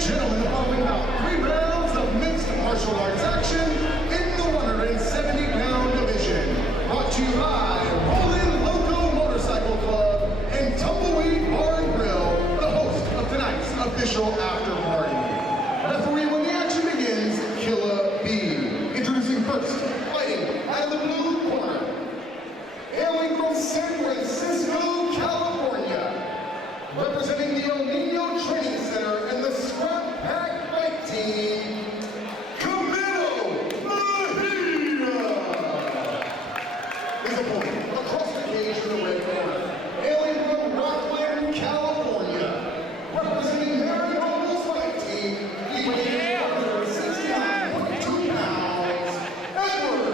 gentlemen, the following out 3 rounds of mixed martial arts action in the 170-pound division. Brought to you by Rolling Loco Motorcycle Club and Tumbleweed Bar and Grill, the host of tonight's official after party. Referee, when the action begins, Killer B. Introducing first, fighting out of the blue corner, hailing from San Francisco, California, representing the El Nino Training Center and the Scrap Pack Fight Team, Camilo Mejia. His opponent, across the cage in the red corner, hailing from Rockland, California, representing Mary Nobles Fight Team, weighing 169.2 pounds, Edward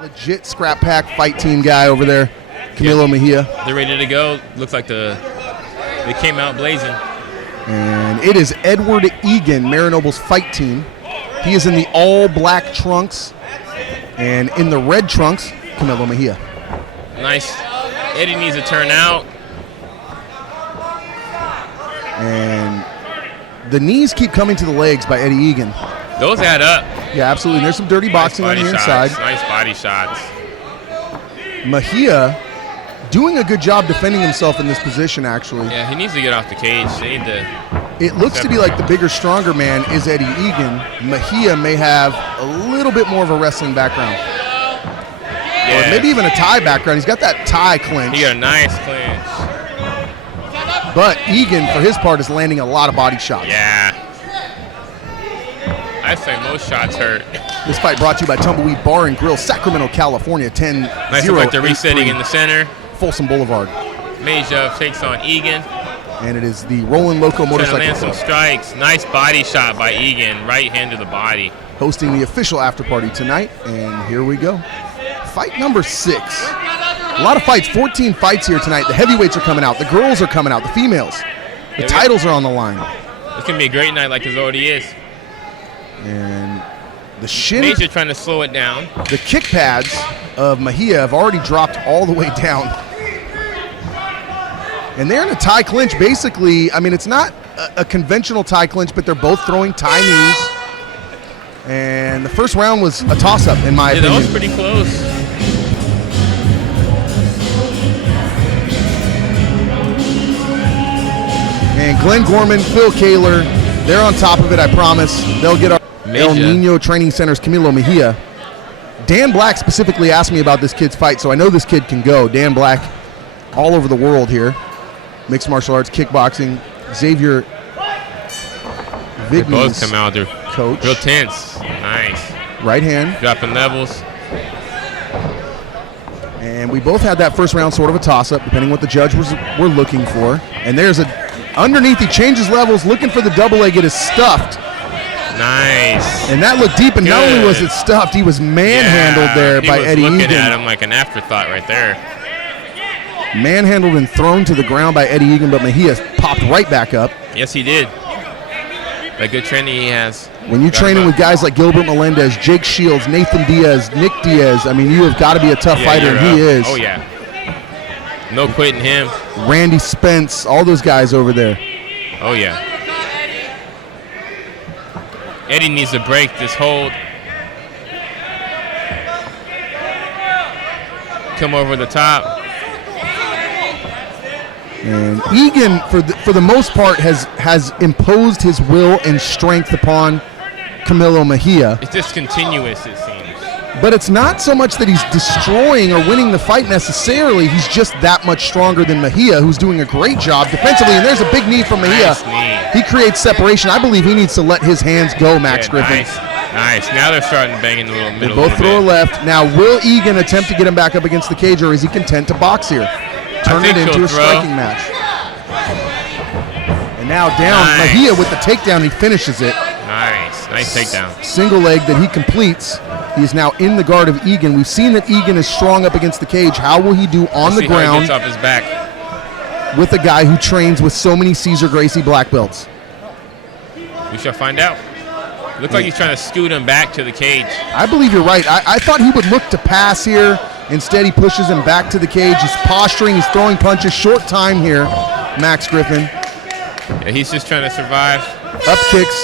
Legit Scrap Pack Fight Team guy over there, Camilo Mejia. They're ready to go. Looks like they came out blazing. And it is Edward Egan, Marinoble's Fight Team. He is in the all-black trunks, and in the red trunks, Camilo Mejia. Nice. Eddie needs to turn out. And the knees keep coming to the legs by Eddie Egan. Those add up. Yeah, absolutely. And there's some dirty boxing on the inside. Nice body shots. Mejia doing a good job defending himself in this position, actually. Yeah, he needs to get off the cage. They need to. It looks to be like the bigger, stronger man is Eddie Egan. Mejia may have a little bit more of a wrestling background. Yeah. Or maybe even a Thai background. He's got that Thai clinch. He got a nice clinch. But Egan, for his part, is landing a lot of body shots. Yeah. I'd say most shots hurt. This fight brought to you by Tumbleweed Bar and Grill, Sacramento, California, 10-0. Nice, look like they're resetting in the center. Folsom Boulevard. Mejia takes on Egan. And it is the Rolling Loco Motorcycle Trying to land some Club strikes. Nice body shot by Egan. Right hand to the body. hosting the official after party tonight. And here we go. Fight number 6. A lot of fights, 14 fights here tonight. The heavyweights are coming out. The girls are coming out. The females. The titles are on the line. It's going to be a great night like it already is. And the shin. Mejia trying to slow it down. The kick pads of Mejia have already dropped all the way down. And they're in a tie clinch, basically. I mean, it's not a conventional tie clinch, but they're both throwing tie knees. And the first round was a toss-up, in my opinion. That was pretty close. And Glenn Gorman, Phil Kaler, they're on top of it, I promise. They'll get our El Nino Training Center's Camilo Mejia. Dan Black specifically asked me about this kid's fight, so I know this kid can go. Dan Black, all over the world here. Mixed martial arts, kickboxing. Xavier Vignes, they both come out there. Coach. Real tense. Nice. Right hand. Dropping levels. And we both had that first round sort of a toss-up, depending what the judge were looking for. And there's underneath, he changes levels, looking for the double leg. It is stuffed. Nice. And that looked deep, and not only was it stuffed, he was manhandled there by Eddie Egan. He was looking at him like an afterthought right there. Manhandled and thrown to the ground by Eddie Egan, but Mejia popped right back up. Yes, he did. That good training he has. When you're training with guys like Gilbert Melendez, Jake Shields, Nathan Diaz, Nick Diaz, I mean, you have got to be a tough fighter, and he is. Oh, yeah. No quitting him. Randy Spence, all those guys over there. Oh, yeah. Eddie needs to break this hold. Come over the top. And Egan, for the most part, has imposed his will and strength upon Camilo Mejia. It's just continuous, it seems. But it's not so much that he's destroying or winning the fight necessarily. He's just that much stronger than Mejia, who's doing a great job defensively. And there's a big knee from Mejia. Nice knee. He creates separation. I believe he needs to let his hands go, Max Griffin. Nice. Now they're starting to bang in the little middle. They both throw a left. Now, will Egan attempt to get him back up against the cage, or is he content to box here? Turn it into a striking match. And now down, Mejia with the takedown, he finishes it. Nice. Nice takedown. Single leg that he completes. He is now in the guard of Egan. We've seen that Egan is strong up against the cage. How will he do on the ground? How he gets off his back with a guy who trains with so many Cesar Gracie black belts? We shall find out. Looks like he's trying to scoot him back to the cage. I believe you're right. I thought he would look to pass here. Instead, he pushes him back to the cage. He's posturing. He's throwing punches. Short time here, Max Griffin. Yeah, he's just trying to survive.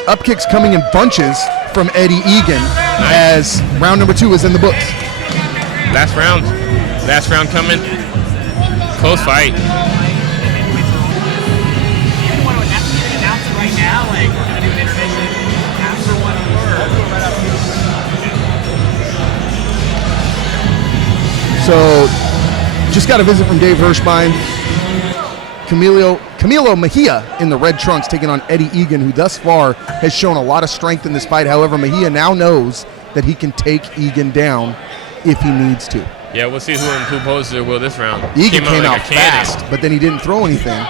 Up kicks coming in bunches from Eddie Egan as round number 2 is in the books. Last round coming. Close fight. So, just got a visit from Dave Hirschbein. Camilo Mejia in the red trunks taking on Eddie Egan, who thus far has shown a lot of strength in this fight. However, Mejia now knows that he can take Egan down if he needs to. Yeah, we'll see who imposes their will this round. Egan came out fast, but then he didn't throw anything.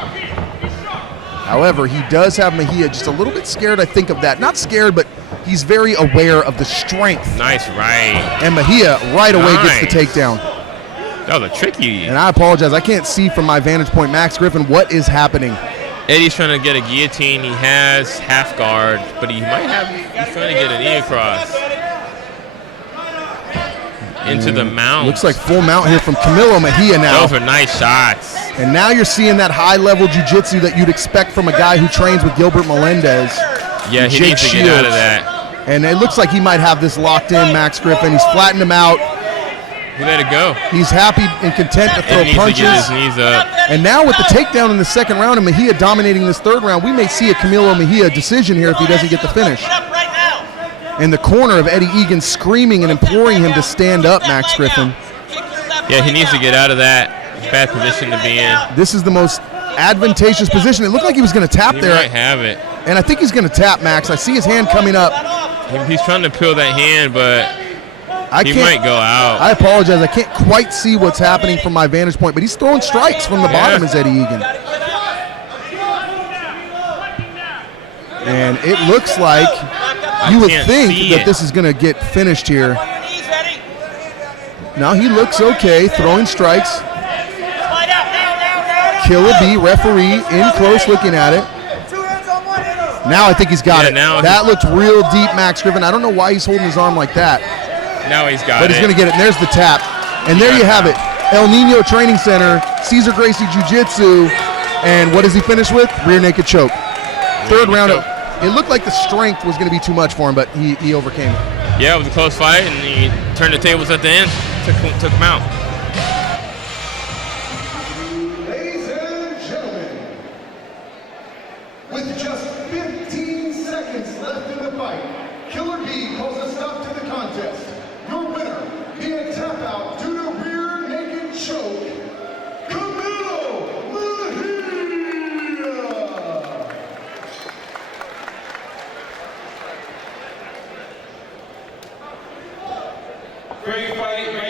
However, he does have Mejia just a little bit scared, I think, of that. Not scared, but he's very aware of the strength. Nice right. And Mejia right away gets the takedown. That was a tricky. And I apologize. I can't see from my vantage point. Max Griffin, what is happening? Eddie's trying to get a guillotine. He has half guard, but he's trying to get a knee across. Into the mount. Looks like full mount here from Camilo Mejia now. Those are nice shots. And now you're seeing that high-level jiu-jitsu that you'd expect from a guy who trains with Gilbert Melendez. Yeah, he needs to get out of that. And it looks like he might have this locked in, Max Griffin. He's flattened him out. He let it go. He's happy and content to throw punches. To get his knees up. And now with the takedown in the second round and Mejia dominating this third round, we may see a Camilo Mejia decision here if he doesn't get the finish. In the corner of Eddie Egan screaming and imploring him to stand up, Max Griffin. Yeah, he needs to get out of that bad position to be in. This is the most advantageous position. It looked like he was going to tap there. He might have it. And I think he's going to tap, Max. I see his hand coming up. He's trying to peel that hand, but he might go out. I apologize. I can't quite see what's happening from my vantage point, but he's throwing strikes from the bottom as Eddie Egan. And it looks like you would think that this is going to get finished here. Now he looks okay, throwing strikes. Killer B, referee, in close looking at it. Now I think he's got it. That looked real deep, Max Griffin. I don't know why he's holding his arm like that. Now he's got it. But he's going to get it, and there's the tap. And there you have it. El Nino Training Center, Cesar Gracie Jiu-Jitsu, and what does he finish with? Rear naked choke. Third round, it looked like the strength was going to be too much for him, but he overcame it. Yeah, it was a close fight, and he turned the tables at the end, took him out. Ladies and gentlemen, with just 15 seconds left in the fight, Killer B calls a stop to the contest. Your winner, via tap out due to rear naked choke, Camilo Mejia. Great fight.